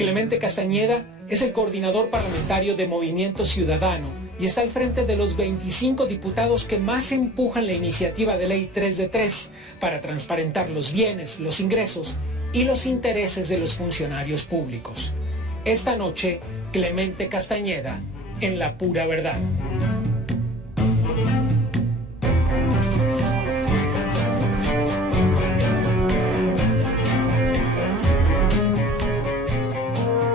Clemente Castañeda es el coordinador parlamentario de Movimiento Ciudadano y está al frente de los 25 diputados que más empujan la iniciativa de ley 3 de 3 para transparentar los bienes, los ingresos y los intereses de los funcionarios públicos. Esta noche, Clemente Castañeda en La Pura Verdad.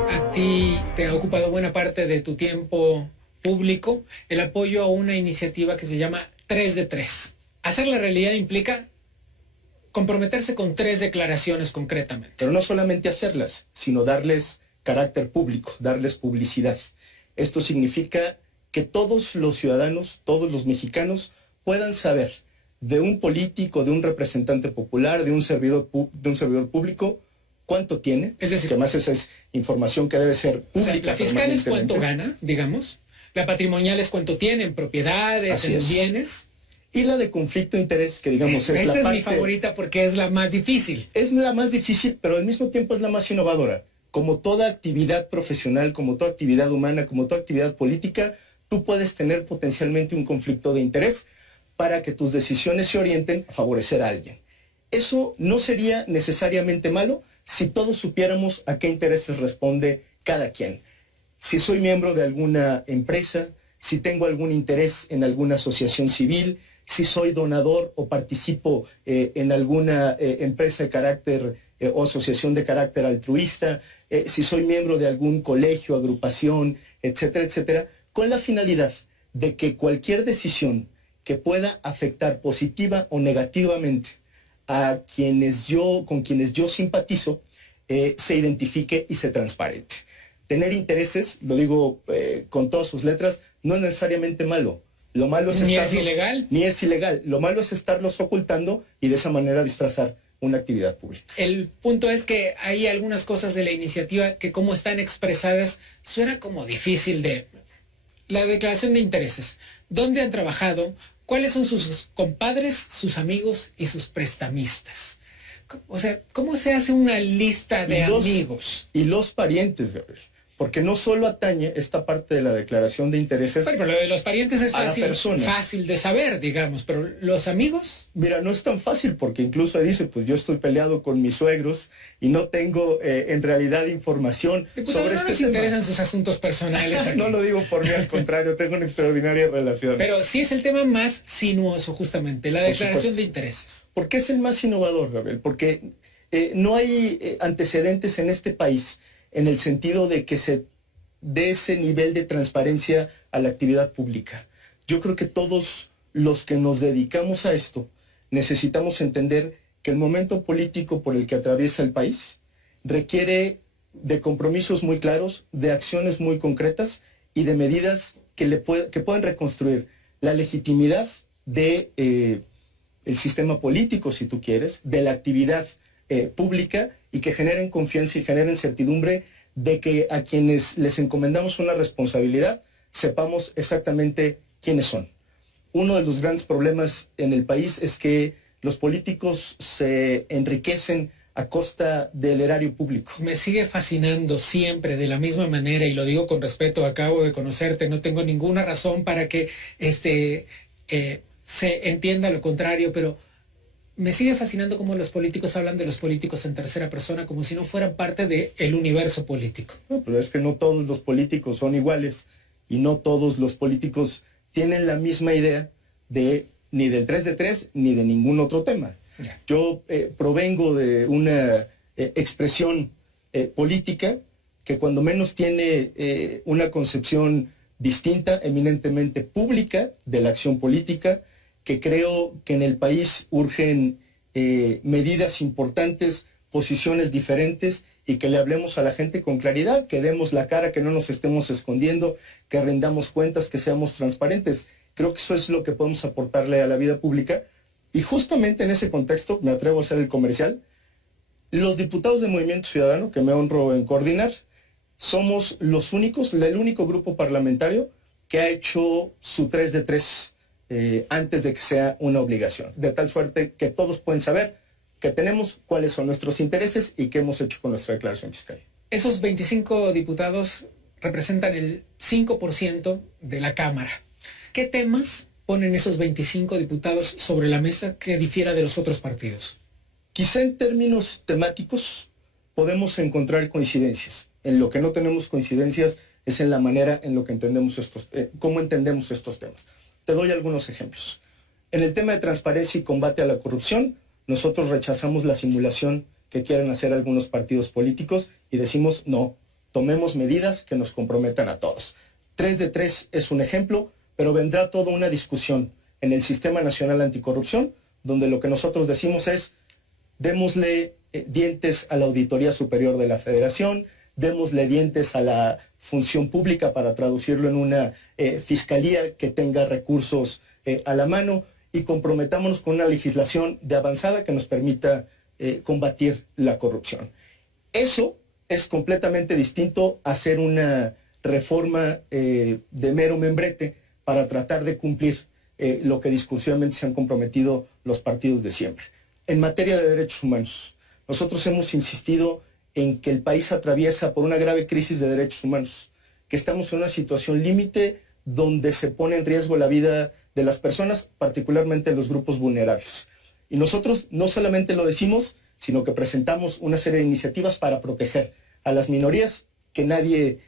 A ti te ha ocupado buena parte de tu tiempo público el apoyo a una iniciativa que se llama 3 de 3. Hacer la realidad implica comprometerse con 3 declaraciones concretamente. Pero no solamente hacerlas, sino darles carácter público, darles publicidad. Esto significa que todos los ciudadanos, todos los mexicanos puedan saber de un político, de un representante popular, de un servidor público, cuánto tiene. Es decir, que más esa es información que debe ser pública. O sea, la fiscal es cuánto gana, digamos. La patrimonial es cuánto tiene en propiedades, en bienes. Y la de conflicto de interés, que digamos es la parte... Esta es mi favorita porque es la más difícil. Es la más difícil, pero al mismo tiempo es la más innovadora. Como toda actividad profesional, como toda actividad humana, como toda actividad política, tú puedes tener potencialmente un conflicto de interés para que tus decisiones se orienten a favorecer a alguien. Eso no sería necesariamente malo si todos supiéramos a qué intereses responde cada quien. Si soy miembro de alguna empresa, si tengo algún interés en alguna asociación civil, si soy donador o participo en alguna empresa de carácter o asociación de carácter altruista, si soy miembro de algún colegio, agrupación, etcétera, etcétera, con la finalidad de que cualquier decisión que pueda afectar positiva o negativamente a con quienes yo simpatizo, se identifique y se transparente. Tener intereses, lo digo con todas sus letras, no es necesariamente malo. Lo malo es ni es ilegal. Ni es ilegal. Lo malo es estarlos ocultando y de esa manera disfrazar una actividad pública. El punto es que hay algunas cosas de la iniciativa que como están expresadas suena como difícil de... La declaración de intereses. ¿Dónde han trabajado? ¿Cuáles son sus compadres, sus amigos y sus prestamistas? O sea, ¿cómo se hace una lista de amigos? Y los parientes, Gabriel. Porque no solo atañe esta parte de la declaración de intereses. Bueno, pero lo de los parientes es fácil de saber, digamos, pero los amigos... Mira, no es tan fácil porque incluso dice, pues yo estoy peleado con mis suegros y no tengo en realidad información sobre este tema. No nos interesan sus asuntos personales aquí. No lo digo por mí, al contrario, tengo una extraordinaria relación. Pero sí es el tema más sinuoso, justamente, la declaración de intereses. ¿Por qué es el más innovador, Gabriel? Porque no hay antecedentes en este país en el sentido de que se dé ese nivel de transparencia a la actividad pública. Yo creo que todos los que nos dedicamos a esto necesitamos entender que el momento político por el que atraviesa el país requiere de compromisos muy claros, de acciones muy concretas y de medidas que puedan reconstruir la legitimidad de el sistema político, si tú quieres, de la actividad pública y que generen confianza y generen certidumbre de que a quienes les encomendamos una responsabilidad sepamos exactamente quiénes son. Uno de los grandes problemas en el país es que los políticos se enriquecen a costa del erario público. Me sigue fascinando siempre de la misma manera, y lo digo con respeto, acabo de conocerte, no tengo ninguna razón para que se entienda lo contrario, pero me sigue fascinando cómo los políticos hablan de los políticos en tercera persona como si no fueran parte del universo político. No, pero es que no todos los políticos son iguales y no todos los políticos tienen la misma idea ni del 3 de 3 ni de ningún otro tema. Ya. Yo provengo de una expresión política que cuando menos tiene una concepción distinta, eminentemente pública de la acción política, que creo que en el país urgen medidas importantes, posiciones diferentes y que le hablemos a la gente con claridad, que demos la cara, que no nos estemos escondiendo, que rendamos cuentas, que seamos transparentes. Creo que eso es lo que podemos aportarle a la vida pública. Y justamente en ese contexto, me atrevo a hacer el comercial, los diputados de Movimiento Ciudadano, que me honro en coordinar, somos los únicos, el único grupo parlamentario que ha hecho su 3 de 3 antes de que sea una obligación, de tal suerte que todos pueden saber que tenemos cuáles son nuestros intereses y qué hemos hecho con nuestra declaración fiscal. Esos 25 diputados representan el 5% de la Cámara. ¿Qué temas ponen esos 25 diputados sobre la mesa que difiera de los otros partidos? Quizá en términos temáticos podemos encontrar coincidencias. En lo que no tenemos coincidencias es en la manera en lo que entendemos cómo entendemos estos temas. Te doy algunos ejemplos. En el tema de transparencia y combate a la corrupción, nosotros rechazamos la simulación que quieren hacer algunos partidos políticos y decimos no, tomemos medidas que nos comprometan a todos. 3 de 3 es un ejemplo, pero vendrá toda una discusión en el Sistema Nacional Anticorrupción, donde lo que nosotros decimos es démosle dientes a la Auditoría Superior de la Federación, démosle dientes a la función pública para traducirlo en una fiscalía que tenga recursos a la mano y comprometámonos con una legislación de avanzada que nos permita combatir la corrupción. Eso es completamente distinto a hacer una reforma de mero membrete para tratar de cumplir lo que discursivamente se han comprometido los partidos de siempre. En materia de derechos humanos, nosotros hemos insistido en que el país atraviesa por una grave crisis de derechos humanos, que estamos en una situación límite donde se pone en riesgo la vida de las personas, particularmente los grupos vulnerables. Y nosotros no solamente lo decimos, sino que presentamos una serie de iniciativas para proteger a las minorías que nadie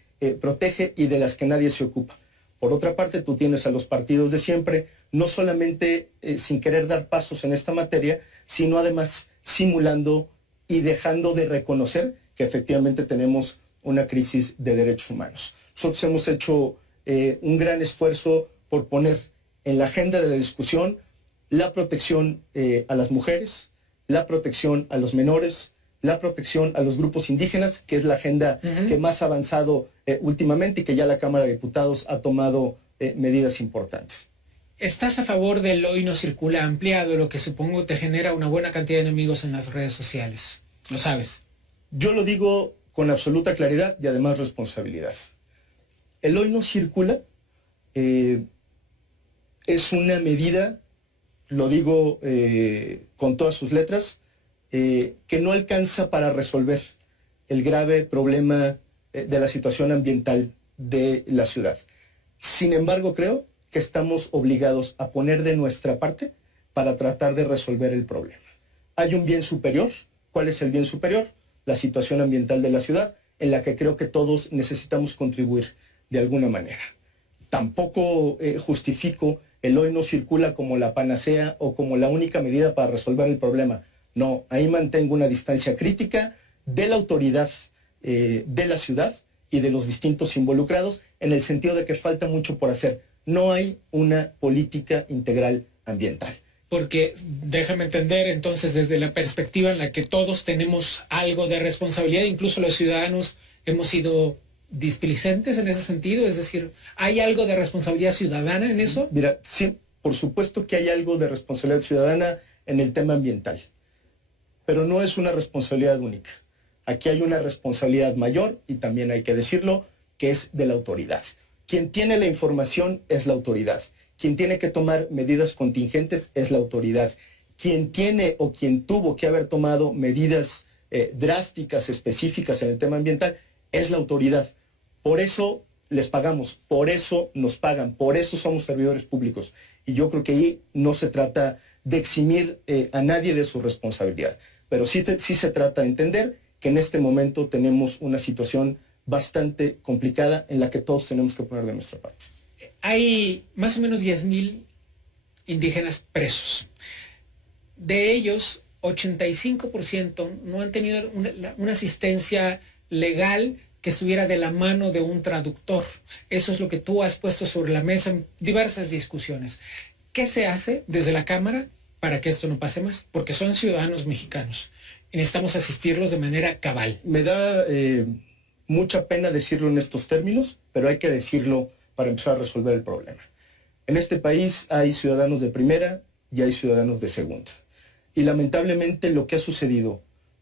protege y de las que nadie se ocupa. Por otra parte, tú tienes a los partidos de siempre, no solamente sin querer dar pasos en esta materia, sino además simulando y dejando de reconocer que efectivamente tenemos una crisis de derechos humanos. Nosotros hemos hecho un gran esfuerzo por poner en la agenda de la discusión la protección a las mujeres, la protección a los menores, la protección a los grupos indígenas, que es la agenda que más ha avanzado últimamente y que ya la Cámara de Diputados ha tomado medidas importantes. ¿Estás a favor del hoy no circula ampliado, lo que supongo te genera una buena cantidad de enemigos en las redes sociales? ¿Lo sabes? Yo lo digo con absoluta claridad y además responsabilidad. El hoy no circula es una medida, lo digo con todas sus letras, que no alcanza para resolver el grave problema de la situación ambiental de la ciudad. Sin embargo, creo que estamos obligados a poner de nuestra parte para tratar de resolver el problema. Hay un bien superior. ¿Cuál es el bien superior? La situación ambiental de la ciudad, en la que creo que todos necesitamos contribuir de alguna manera. Tampoco justifico el hoy no circula como la panacea o como la única medida para resolver el problema. No, ahí mantengo una distancia crítica de la autoridad de la ciudad y de los distintos involucrados, en el sentido de que falta mucho por hacer. No hay una política integral ambiental. Porque déjame entender entonces desde la perspectiva en la que todos tenemos algo de responsabilidad, incluso los ciudadanos hemos sido displicentes en ese sentido, es decir, ¿hay algo de responsabilidad ciudadana en eso? Mira, sí, por supuesto que hay algo de responsabilidad ciudadana en el tema ambiental, pero no es una responsabilidad única. Aquí hay una responsabilidad mayor, y también hay que decirlo, que es de la autoridad. Quien tiene la información es la autoridad. Quien tiene que tomar medidas contingentes es la autoridad. Quien tiene o quien tuvo que haber tomado medidas drásticas, específicas en el tema ambiental, es la autoridad. Por eso les pagamos, por eso nos pagan, por eso somos servidores públicos. Y yo creo que ahí no se trata de eximir a nadie de su responsabilidad, pero sí se trata de entender que en este momento tenemos una situación bastante complicada en la que todos tenemos que poner de nuestra parte. Hay más o menos 10,000 indígenas presos. De ellos, 85% no han tenido una asistencia legal que estuviera de la mano de un traductor. Eso es lo que tú has puesto sobre la mesa en diversas discusiones. ¿Qué se hace desde la Cámara para que esto no pase más? Porque son ciudadanos mexicanos y necesitamos asistirlos de manera cabal. Me da mucha pena decirlo en estos términos, pero hay que decirlo para empezar a resolver el problema. En este país hay ciudadanos de primera y hay ciudadanos de segunda. Y lamentablemente lo que ha sucedido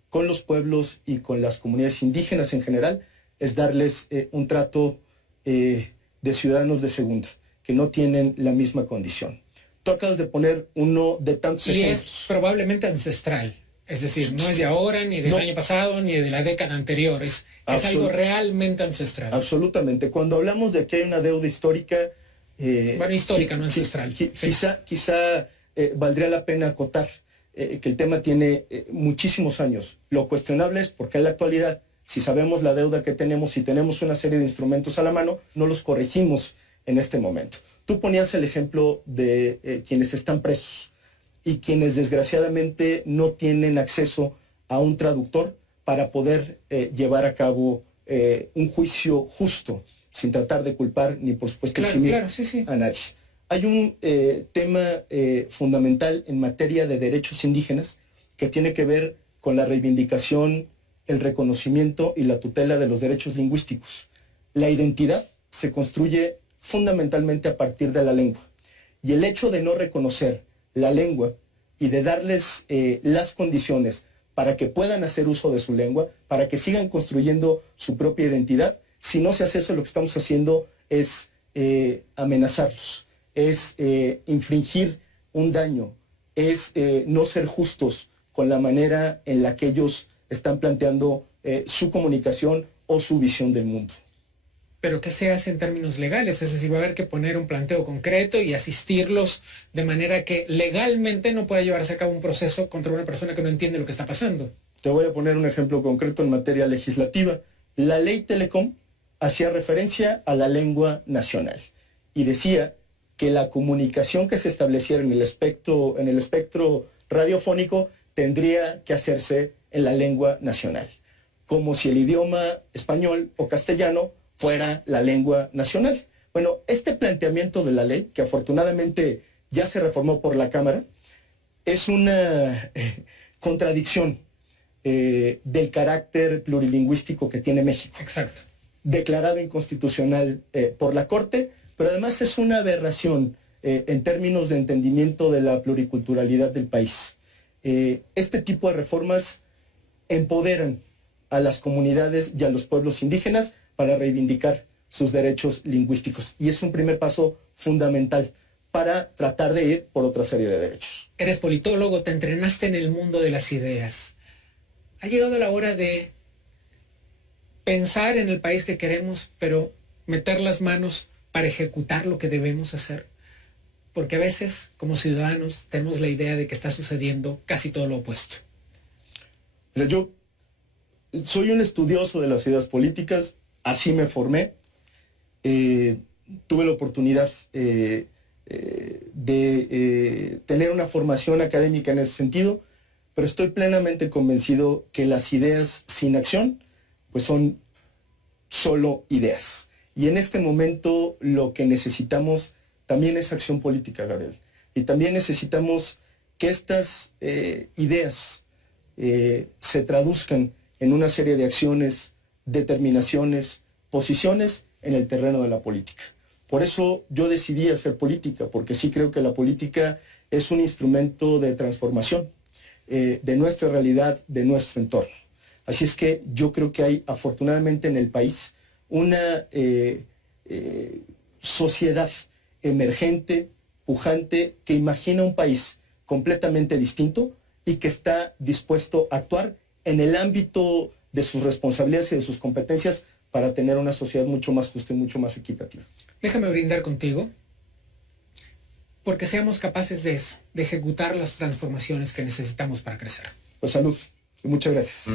con los pueblos y con las comunidades indígenas en general es darles un trato de ciudadanos de segunda, que no tienen la misma condición. Tú acabas de poner uno de tantos ejemplos. Y es probablemente ancestral. Es decir, no es de ahora, ni del No. año pasado, ni de la década anterior. Es algo realmente ancestral. Absolutamente. Cuando hablamos de que hay una deuda histórica... bueno, histórica, no ancestral. Sí. Quizá valdría la pena acotar que el tema tiene muchísimos años. Lo cuestionable es porque en la actualidad, si sabemos la deuda que tenemos, si tenemos una serie de instrumentos a la mano, no los corregimos en este momento. Tú ponías el ejemplo de quienes están presos y quienes desgraciadamente no tienen acceso a un traductor para poder llevar a cabo un juicio justo, sin tratar de culpar ni por supuesto eximir a nadie. Hay un tema fundamental en materia de derechos indígenas que tiene que ver con la reivindicación, el reconocimiento y la tutela de los derechos lingüísticos. La identidad se construye fundamentalmente a partir de la lengua. Y el hecho de no reconocer la lengua y de darles las condiciones para que puedan hacer uso de su lengua, para que sigan construyendo su propia identidad, si no se hace eso, lo que estamos haciendo es amenazarlos, es infringir un daño, es no ser justos con la manera en la que ellos están planteando su comunicación o su visión del mundo. Pero ¿qué se hace en términos legales? Es decir, va a haber que poner un planteo concreto y asistirlos de manera que legalmente no pueda llevarse a cabo un proceso contra una persona que no entiende lo que está pasando. Te voy a poner un ejemplo concreto en materia legislativa. La ley Telecom hacía referencia a la lengua nacional y decía que la comunicación que se estableciera en el espectro radiofónico tendría que hacerse en la lengua nacional, como si el idioma español o castellano fuera la lengua nacional. Bueno, este planteamiento de la ley, que afortunadamente ya se reformó por la Cámara, es una contradicción del carácter plurilingüístico que tiene México. Exacto. Declarado inconstitucional por la Corte, pero además es una aberración en términos de entendimiento de la pluriculturalidad del país. Este tipo de reformas empoderan a las comunidades y a los pueblos indígenas para reivindicar sus derechos lingüísticos. Y es un primer paso fundamental para tratar de ir por otra serie de derechos. Eres politólogo, te entrenaste en el mundo de las ideas. Ha llegado la hora de pensar en el país que queremos, pero meter las manos para ejecutar lo que debemos hacer. Porque a veces, como ciudadanos, tenemos la idea de que está sucediendo casi todo lo opuesto. Mira, yo soy un estudioso de las ideas políticas, así me formé. Tuve la oportunidad de tener una formación académica en ese sentido, pero estoy plenamente convencido que las ideas sin acción pues son solo ideas. Y en este momento lo que necesitamos también es acción política, Gabriel. Y también necesitamos que estas ideas se traduzcan en una serie de acciones, determinaciones, posiciones en el terreno de la política. Por eso yo decidí hacer política, porque sí creo que la política es un instrumento de transformación de nuestra realidad, de nuestro entorno. Así es que yo creo que hay afortunadamente en el país una sociedad emergente, pujante, que imagina un país completamente distinto y que está dispuesto a actuar en el ámbito de sus responsabilidades y de sus competencias para tener una sociedad mucho más justa y mucho más equitativa. Déjame brindar contigo porque seamos capaces de eso, de ejecutar las transformaciones que necesitamos para crecer. Pues salud y muchas gracias.